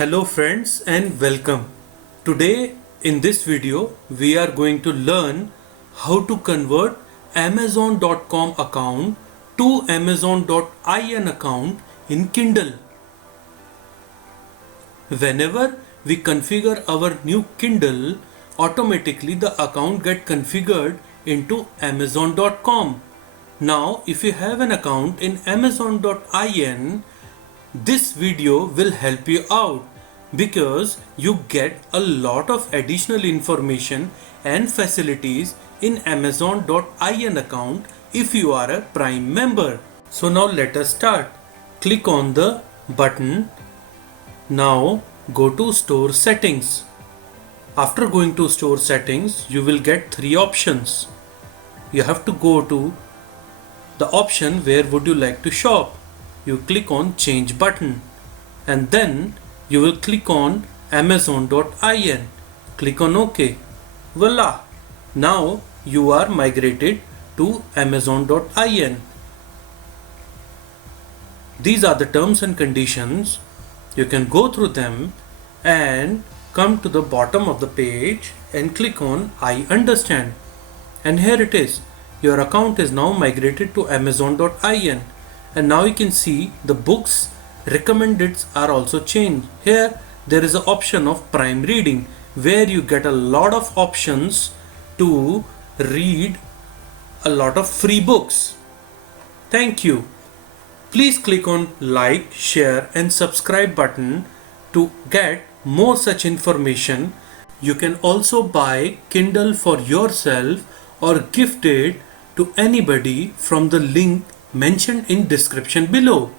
Hello friends and welcome. Today in this video we are going to learn how to convert Amazon.com account to Amazon.in account in Kindle. Whenever we configure our new Kindle, automatically the account get configured into Amazon.com. Now if you have an account in Amazon.in, this video will help you out because you get a lot of additional information and facilities in Amazon.in account if you are a Prime member. So now let us start. Click on the button. Now go to Store Settings. After going to Store Settings, you will get three options. You have to go to the option where would you like to shop. You click on Change button and then you will click on Amazon.in. Click on OK. Voila! Now you are migrated to Amazon.in. These are the terms and conditions. You can go through them and come to the bottom of the page and click on I understand. And here it is. Your account is now migrated to Amazon.in. And now you can see the books recommended are also changed. Here there is an option of Prime reading where you get a lot of options to read a lot of free books. Thank you. Please click on like, share and subscribe button to get more such information. You can also buy Kindle for yourself or gift it to anybody from the link mentioned in description below.